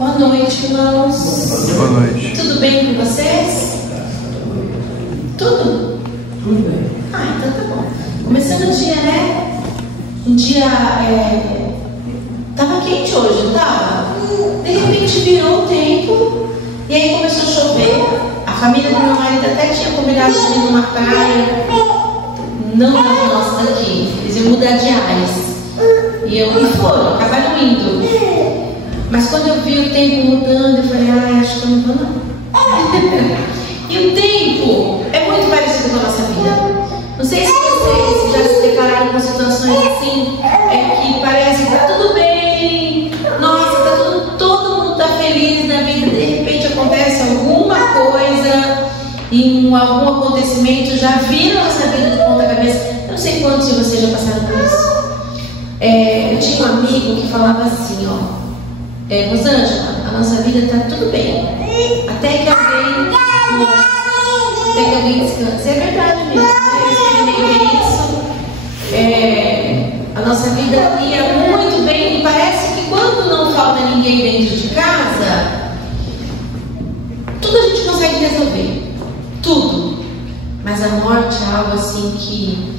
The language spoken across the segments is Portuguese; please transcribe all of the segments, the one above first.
Boa noite, irmãos. Boa noite. Tudo bem com vocês? Tudo? Tudo bem. Ah, então tá bom. Começando o dia, né? Um dia tava quente hoje, não tava? De repente virou o tempo e aí começou a chover. A família do meu marido até tinha combinado de ir numa praia, não na nossa daqui. Eles iam mudar de áreas. E foram, acabaram indo. Mas quando eu vi o tempo mudando, eu falei, acho que eu não vou não. E o tempo é muito parecido com a nossa vida. Não sei se vocês já se depararam com situações assim, que parece que tá tudo bem, nossa, tá todo mundo tá feliz na vida, de repente acontece alguma coisa, e algum acontecimento já vira a nossa vida de ponta cabeça. Eu não sei quantos de vocês já passaram por isso. Eu tinha um amigo que falava assim, Rosângela, a nossa vida está tudo bem, até que alguém descanse. É verdade mesmo, né? Eu experimentei isso. A nossa vida ia muito bem e parece que quando não falta ninguém dentro de casa, tudo a gente consegue resolver, tudo. Mas a morte é algo assim que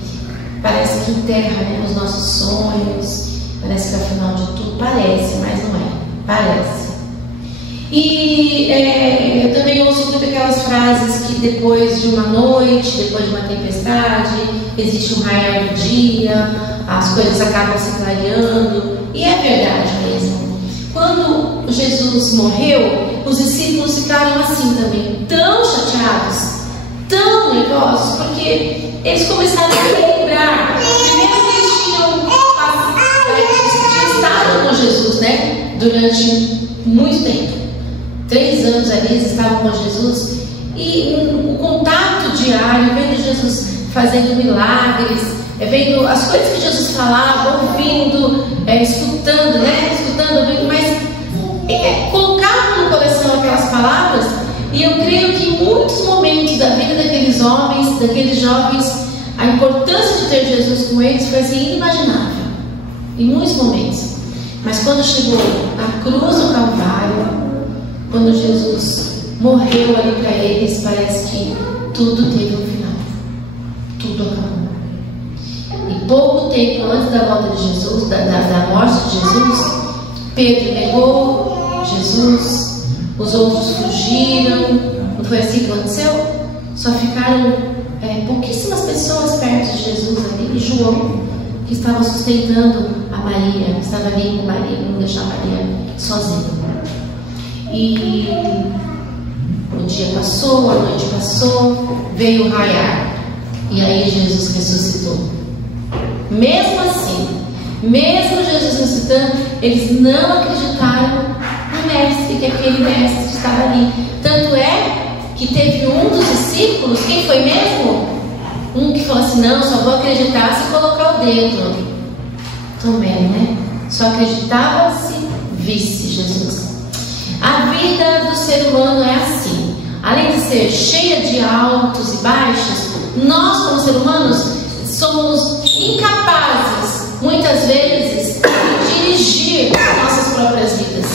parece que enterra, né, os nossos sonhos. Parece que afinal de tudo, parece, mas não é. Parece. E eu também ouço muito aquelas frases que depois de uma noite, depois de uma tempestade, existe um raiar do dia, as coisas acabam se clareando. E é verdade mesmo. Quando Jesus morreu, os discípulos ficaram assim também, tão chateados, tão nervosos, porque eles começaram a relembrar. Primeiro eles tinham estado com Jesus, né? Durante muito tempo, 3 anos ali eles estavam com Jesus, e o contato diário, vendo Jesus fazendo milagres, vendo as coisas que Jesus falava, ouvindo, escutando, né? Escutando, ouvindo, mas colocavam no coração aquelas palavras. E eu creio que em muitos momentos da vida daqueles homens, daqueles jovens, a importância de ter Jesus com eles foi assim inimaginável, em muitos momentos. Mas quando chegou a cruz do Calvário, quando Jesus morreu ali para eles, parece que tudo teve um final, tudo acabou. E pouco tempo antes da volta de Jesus, da morte de Jesus, Pedro negou Jesus, os outros fugiram. Não foi assim que aconteceu? Só ficaram pouquíssimas pessoas perto de Jesus ali, e João, que estava sustentando a Maria, estava ali com Maria, não deixar Maria sozinha. E o dia passou, a noite passou, veio o raiar, e aí Jesus ressuscitou. Mesmo assim, mesmo Jesus ressuscitando, eles não acreditaram no mestre, que aquele mestre estava ali. Tanto é que teve um dos discípulos, quem foi mesmo? Um que falou assim, não, só vou acreditar se colocar o dedo. Tomé, né? Só acreditava se visse Jesus. A vida do ser humano é assim. Além de ser cheia de altos e baixos, nós como seres humanos somos incapazes, muitas vezes, de dirigir nossas próprias vidas.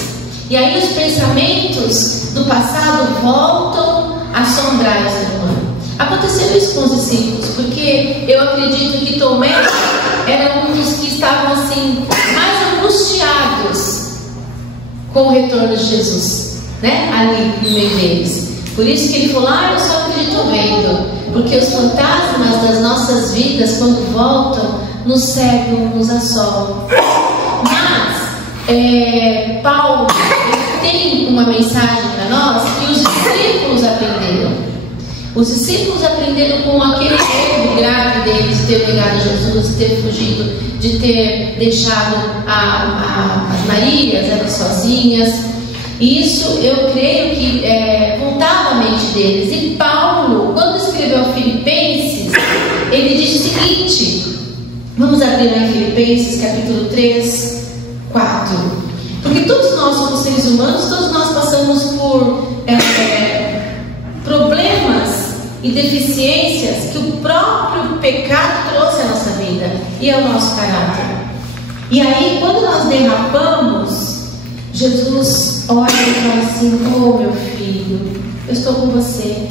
E aí os pensamentos do passado voltam a assombrar o ser humano. Aconteceu isso com os discípulos, porque eu acredito que Tomé era um dos que estavam assim mais angustiados com o retorno de Jesus, né? Ali no meio deles. Por isso que ele falou, eu só acredito vendo, porque os fantasmas das nossas vidas, quando voltam, nos cegam, nos assolam. Mas Paulo tem uma mensagem para nós que os discípulos aprenderam. Os discípulos aprenderam com aquele erro grave deles de ter negado Jesus, de ter fugido, de ter deixado as Marias elas sozinhas. Isso eu creio que voltava a mente deles. E Paulo, quando escreveu Filipenses, ele diz o seguinte, vamos abrir lá em Filipenses capítulo 3, 4. Porque todos nós somos seres humanos, todos nós passamos por problemas e deficiências que o próprio pecado trouxe à nossa vida e ao nosso caráter. E aí, quando nós derrapamos, Jesus olha assim: oh meu filho, eu estou com você.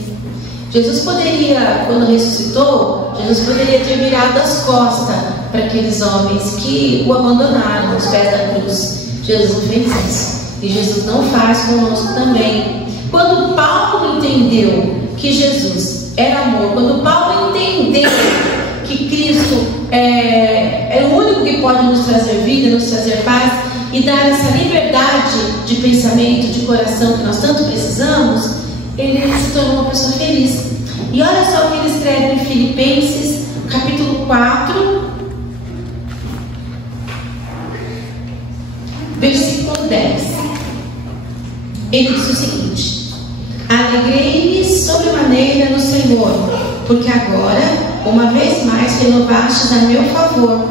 Jesus poderia, quando ressuscitou, Jesus poderia ter virado as costas para aqueles homens que o abandonaram aos pés da cruz. Jesus não fez isso. E Jesus não faz conosco também. Quando Paulo entendeu que Jesus era amor, quando Paulo entendeu que Cristo é o único que pode nos trazer vida, nos trazer paz e dar essa liberdade de pensamento, de coração que nós tanto precisamos, ele se tornou uma pessoa feliz. E olha só o que ele escreve em Filipenses, capítulo 4, versículo 10. Ele diz o seguinte: alegrei-me sobremaneira no Senhor, porque agora, uma vez mais, renovastes a meu favor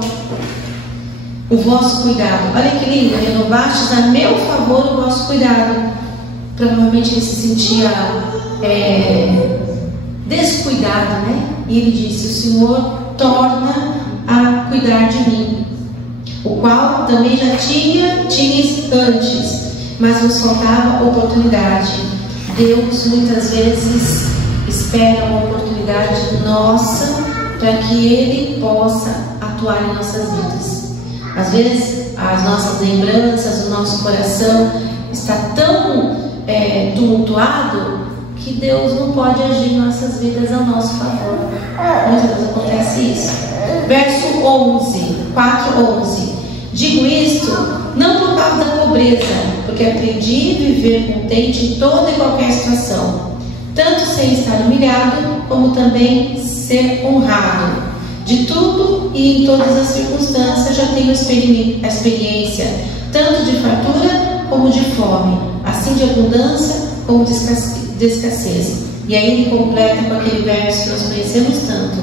o vosso cuidado. Olha que lindo, renovastes a meu favor o vosso cuidado. Provavelmente ele se sentia descuidado, né? E ele disse: o Senhor torna a cuidar de mim, o qual também já tinhas antes, mas nos faltava oportunidade. Deus muitas vezes espera uma oportunidade nossa para que Ele possa atuar em nossas vidas. Às vezes as nossas lembranças, o nosso coração está tão tumultuado que Deus não pode agir em nossas vidas a nosso favor. Muitas vezes acontece isso. Verso 11, 4:11. Digo isto não por causa da pobreza, porque aprendi a viver contente em toda e qualquer situação, tanto sem estar humilhado, como também ser honrado. De tudo e em todas as circunstâncias já tenho experiência, tanto de fartura como de fome, assim de abundância como de escassez. E aí ele completa com aquele verso que nós conhecemos tanto: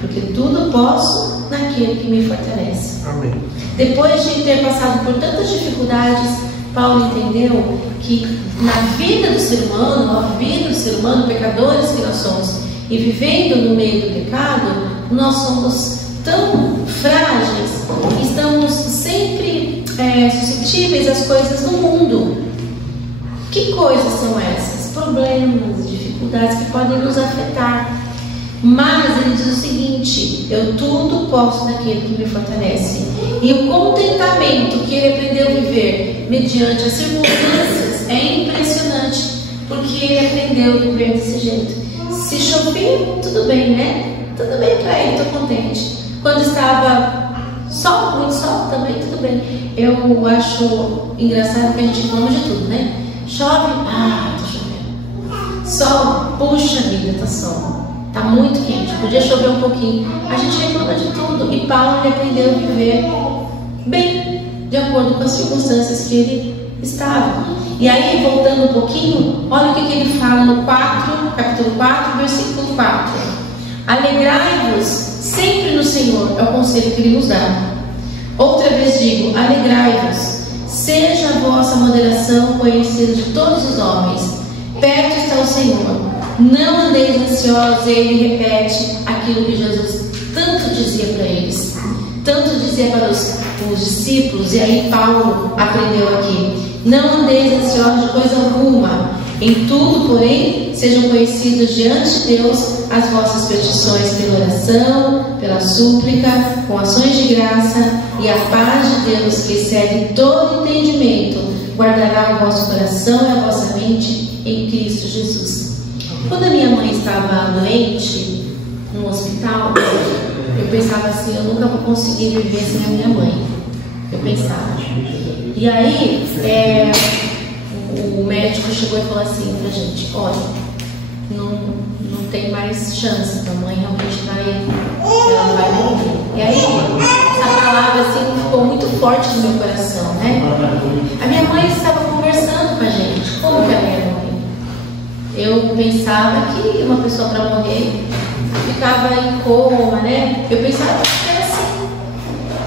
porque tudo posso naquele que me fortalece. Amém. Depois de ter passado por tantas dificuldades, Paulo entendeu que na vida do ser humano, pecadores que nós somos, e vivendo no meio do pecado, nós somos tão frágeis, estamos sempre suscetíveis às coisas do mundo. Que coisas são essas? Problemas, dificuldades que podem nos afetar. Mas ele diz o seguinte: eu tudo posso naquele que me fortalece. E o contentamento que ele aprendeu a viver mediante as circunstâncias é impressionante, porque ele aprendeu a viver desse jeito. Se chover, tudo bem, né? Tudo bem para ele, estou contente. Quando estava sol, muito sol, também tudo bem. Eu acho engraçado que a gente reclama de tudo, né? Chove, tá chovendo. Sol, puxa vida, tá sol. Tá muito quente, podia chover um pouquinho. A gente reclama de tudo. E Paulo aprendeu a viver bem, de acordo com as circunstâncias que ele estava. E aí, voltando um pouquinho, olha o que ele fala no capítulo 4, versículo 4. Alegrai-vos sempre no Senhor, é o conselho que ele nos dá. Outra vez digo, alegrai-vos, seja a vossa moderação conhecida de todos os homens. Perto está o Senhor. Não andeis ansiosos. E ele repete aquilo que Jesus tanto dizia para eles, tanto dizia para os discípulos, e aí Paulo aprendeu aqui: não andeis ansiosos de coisa alguma, em tudo, porém, sejam conhecidos diante de Deus as vossas petições pela oração, pela súplica, com ações de graça, e a paz de Deus, que excede todo entendimento, guardará o vosso coração e a vossa mente em Cristo Jesus. Quando a minha mãe estava doente no hospital, eu pensava assim: eu nunca vou conseguir viver sem a minha mãe. Eu pensava. E aí, o médico chegou e falou assim pra gente: olha, não tem mais chance, tua mãe realmente ela vai morrer. E aí, essa palavra assim ficou muito forte no meu coração, né? A minha mãe estava conversando com a gente, como que ela ia morrer? Eu pensava que uma pessoa para morrer ficava em coma, né? Eu pensava que era assim.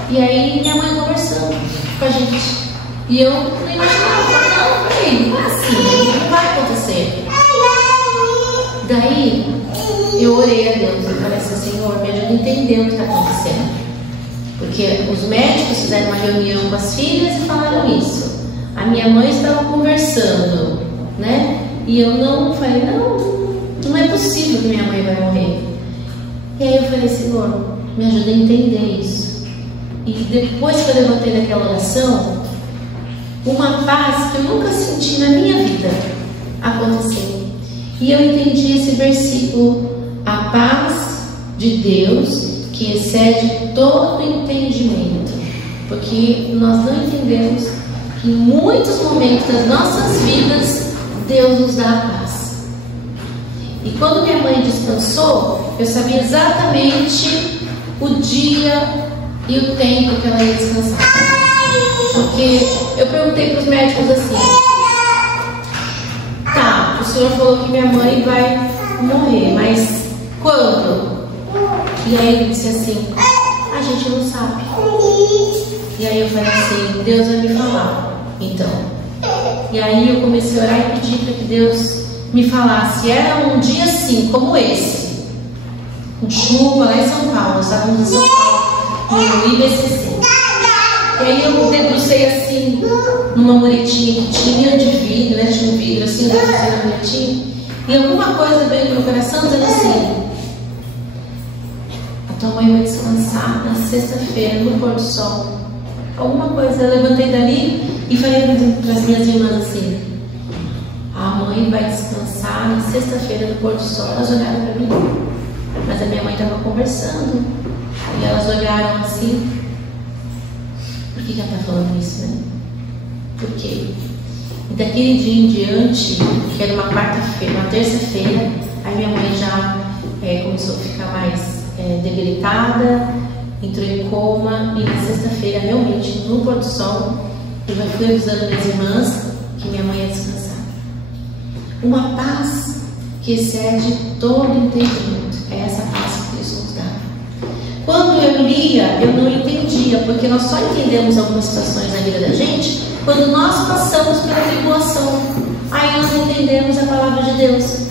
E aí minha mãe conversando com a gente. E eu não imaginava, não, peraí, não é assim, não vai acontecer. Daí eu orei a Deus e falei assim: Senhor, me ajuda a entender o que está acontecendo. Porque os médicos fizeram uma reunião com as filhas e falaram isso. A minha mãe estava conversando né? E eu não falei, não é possível que minha mãe vai morrer. E aí eu falei, Senhor, me ajuda a entender isso. E depois que eu levantei daquela oração, uma paz que eu nunca senti na minha vida aconteceu. E eu entendi esse versículo: a paz de Deus que excede todo entendimento. Porque nós não entendemos que em muitos momentos das nossas vidas Deus nos dá a paz. E quando minha mãe descansou, eu sabia exatamente o dia e o tempo que ela ia descansar. Porque eu perguntei para os médicos assim: tá, o senhor falou que minha mãe vai morrer, mas quando? E aí ele disse assim: a gente não sabe. E aí eu falei assim: Deus vai me falar, então. E aí eu comecei a orar e pedir para que Deus me falasse. Era um dia assim, como esse, com chuva lá em São Paulo. Nós estávamos em São Paulo, no IBCC. E aí eu debrucei assim, numa muretinha que tinha de vidro, né? Tinha um vidro assim, eu debrucei na muretinha. E alguma coisa veio no meu coração dizendo assim: a tua mãe vai descansar na sexta-feira, no pôr do sol. Alguma coisa, eu levantei dali e falei para as minhas irmãs assim: a mãe vai descansar na sexta-feira, no pôr do sol. Elas olharam para mim, mas a minha mãe estava conversando. E elas olharam assim: por que ela está falando isso, né? Por quê? E daquele dia em diante, que era uma quarta-feira, uma terça-feira, aí minha mãe já começou a ficar mais debilitada, entrou em coma, e na sexta-feira, realmente, no pôr do sol, eu já fui avisando minhas irmãs que minha mãe ia descansar. Uma paz que excede todo entendimento. É essa paz que Deus nos dá. Quando eu lia, eu não entendia, porque nós só entendemos algumas situações na vida da gente quando nós passamos pela tribulação. Aí nós entendemos a palavra de Deus.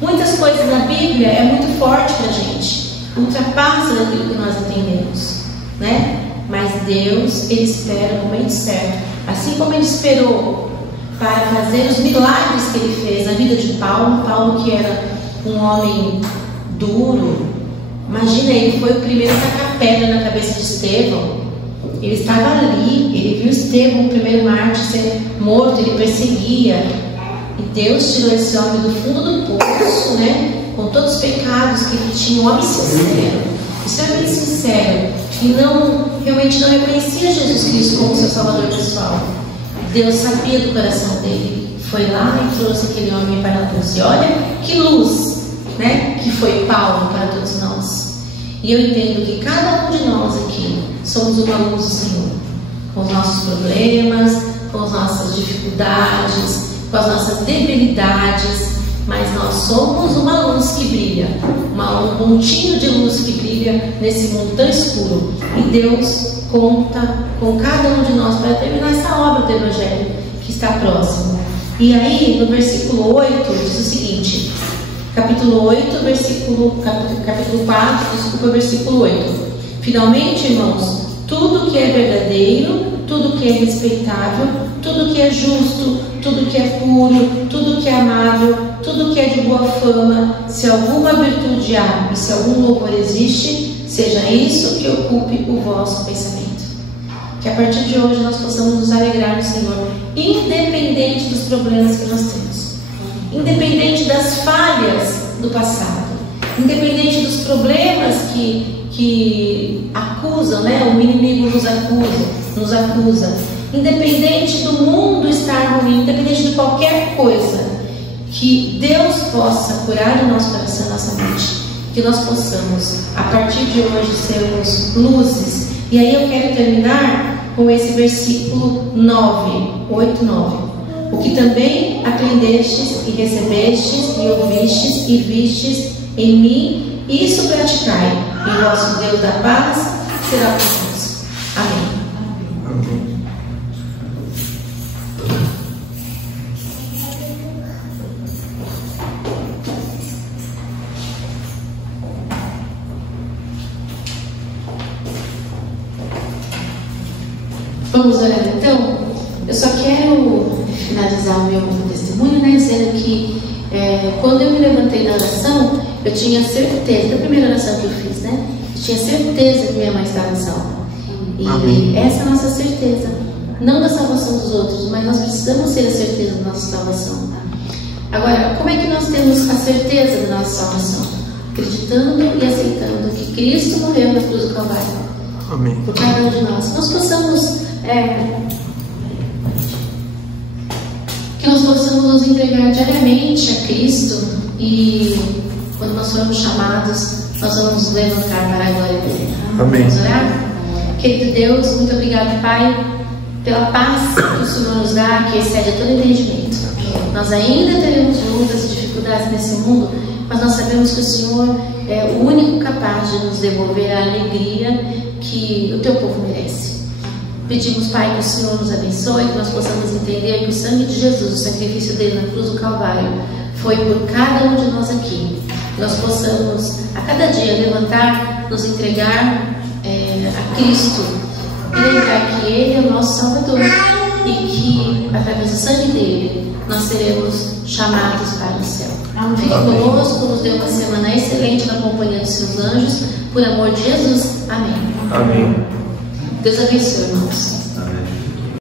Muitas coisas na Bíblia é muito forte para a gente, ultrapassa daquilo que nós entendemos, né? Mas Deus, Ele espera o momento certo. Assim como Ele esperou para fazer os milagres que Ele fez na vida de Paulo. Paulo, que era um homem duro, imagina, ele foi o primeiro a tacar pedra na cabeça de Estevão. Ele estava ali, ele viu Estevão, o primeiro mártir, ser morto, ele perseguia. E Deus tirou esse homem do fundo do poço, né? Com todos os pecados que ele tinha, um homem sincero, extremamente sincero, que realmente não reconhecia Jesus Cristo como seu Salvador pessoal. Deus sabia do coração dele, foi lá e trouxe aquele homem para a luz. E olha que luz, né? Que foi Paulo para todos nós. E eu entendo que cada um de nós aqui somos uma luz do Senhor, com os nossos problemas, com as nossas dificuldades, com as nossas debilidades, mas nós somos uma luz que brilha, um pontinho de luz que brilha nesse mundo tão escuro. E Deus conta com cada um de nós para terminar essa obra do Evangelho que está próximo. E aí, no versículo 8, diz o seguinte, capítulo 4, versículo 8. Finalmente, irmãos, tudo que é verdadeiro, tudo que é respeitável, tudo que é justo, tudo que é puro, tudo que é amável, tudo que é de boa fama, se alguma virtude há e se algum louvor existe, seja isso que ocupe o vosso pensamento. Que a partir de hoje nós possamos nos alegrar no Senhor, independente dos problemas que nós temos, independente das falhas do passado, independente dos problemas que acusam, né? O inimigo nos acusa, independente do mundo estar ruim, independente de qualquer coisa, que Deus possa curar o nosso coração e nossa mente, que nós possamos, a partir de hoje, sermos luzes. E aí eu quero terminar com esse versículo 8, 9. O que também aprendestes e recebestes e ouvistes e vistes em mim, isso praticai, e vosso Deus da paz será convosco. Amém. Vamos orar então? Eu só quero finalizar o meu testemunho, né? dizendo que quando eu me levantei na oração, eu tinha certeza, da primeira oração que eu fiz, né? Eu tinha certeza que minha mãe estava salva. E Amém. essa é a nossa certeza. Não da salvação dos outros, mas nós precisamos ter a certeza da nossa salvação. Agora, como é que nós temos a certeza da nossa salvação? Acreditando e aceitando que Cristo morreu na cruz do Calvário. Amém. Por cada um de nós. Nós possamos que nós possamos nos entregar diariamente a Cristo, e quando nós formos chamados, nós vamos nos levantar para a glória dele. Amém. Vamos orar? Querido Deus, muito obrigado, Pai, pela paz que o Senhor nos dá, que excede a todo entendimento. Nós ainda teremos lutas e dificuldades nesse mundo, mas nós sabemos que o Senhor é o único capaz de nos devolver a alegria que o teu povo merece. Pedimos, Pai, que o Senhor nos abençoe, que nós possamos entender que o sangue de Jesus, o sacrifício dele na cruz do Calvário, foi por cada um de nós aqui. Que nós possamos, a cada dia, levantar, nos entregar a Cristo e lembrar que Ele é o nosso Salvador e que, através do sangue dele, nós seremos chamados para o céu. Fique conosco, nos dê uma semana excelente na companhia dos seus anjos, por amor de Jesus. Amém. Amém. Deus abençoe, irmãos.